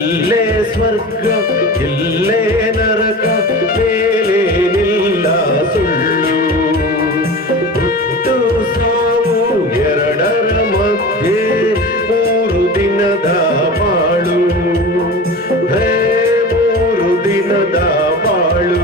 ಇಲ್ಲೇ ಸ್ವರ್ಗ ಇಲ್ಲೇ ನರಕ ಮೇಲೇನಿಲ್ಲ ಸುಳ್ಳು ಹುಟ್ಟು ಸಾವು ಎರಡರ ಮಧ್ಯೆ 3 ದಿನದ ಬಾಳು ಹೇ 3 ದಿನದ ಬಾಳು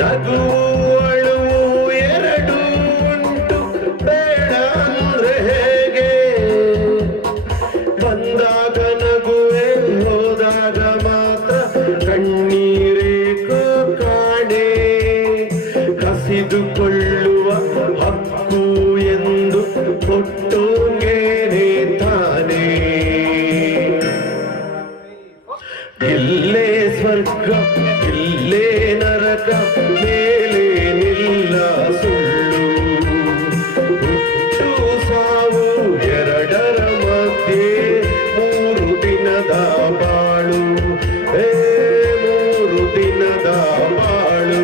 ನಗುವಳು ಎರಡು ಉಂಟು ಬೇಡ ಅಂದ್ರೆ ಹೇಗೆ ಬಂದಾಗ ನಗುವೆ ಹೋದಾಗ ಮಾತ್ರ ಕಣ್ಣೀರೇಕೋ ಕಾಣೆ ಕಸಿದುಕೊಳ್ಳುವ ಹಕ್ಕು ಎಂದು ಕೊಟ್ಟೋಂಗೇನೆ ತಾನೇ ಇಲ್ಲೇ ಸ್ವರ್ಗ ಇಲ್ಲೇ ನರಕ ಮೇಲೇನಿಲ್ಲ ಸುಳ್ಳು ಹುಟ್ಟು ಸಾವು ಎರಡರ ಮಧ್ಯೆ 3 ದಿನದ ಬಾಳು ಹೇ 3 ದಿನದ ಬಾಳು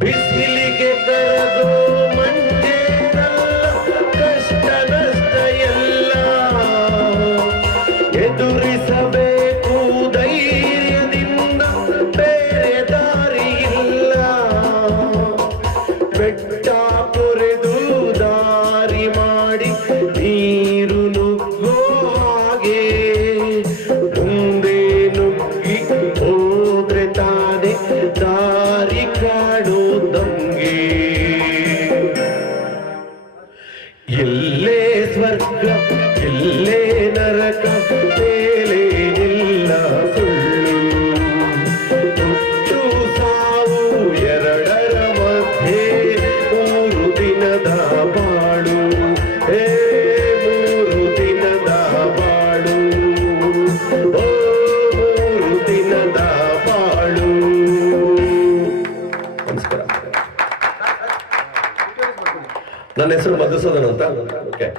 ಬಿಸಿಲಿಗೆ ಕರಗೋ ಮಂಜೇನಲ್ಲ ಕಷ್ಟ ನಷ್ಟ ಎಲ್ಲ ಎದುರಿಸಬೇಕು ಧೈರ್ಯದಿಂದ ಬೇರೆ ದಾರಿ ಇಲ್ಲ ಬೆಟ್ಟ ಕೊರೆದು ದಾರಿ ಮಾಡಿ ನೀರು ನುಗ್ಗೋ ಹಾಗೆ ಮುಂದೆ ನುಗ್ಗಿ ಹೋದ್ರೆ ತಾನೆ ದಾರಿ ಕಾಣೋದಂಗೆ ಎಲ್ಲೇ ಸ್ವರ್ಗ ಎಲ್ಲೇ ನರಕ ಮೇಲೇನಿಲ್ಲ ಸುಳ್ಳು ಹುಟ್ಟು ಸಾವು ಎರಡರ ಮಧ್ಯೆ 3 ದಿನದ ಬಾಳು ಹೇ 3 ದಿನದ ಬಾಳು ಓ 3 ದಿನದ ಬಾಳು. ನಮಸ್ಕಾರ. ನನ್ನ ಹೆಸರು ಮಧುಸೂದನ್ ಅಂತ. ಓಕೆ.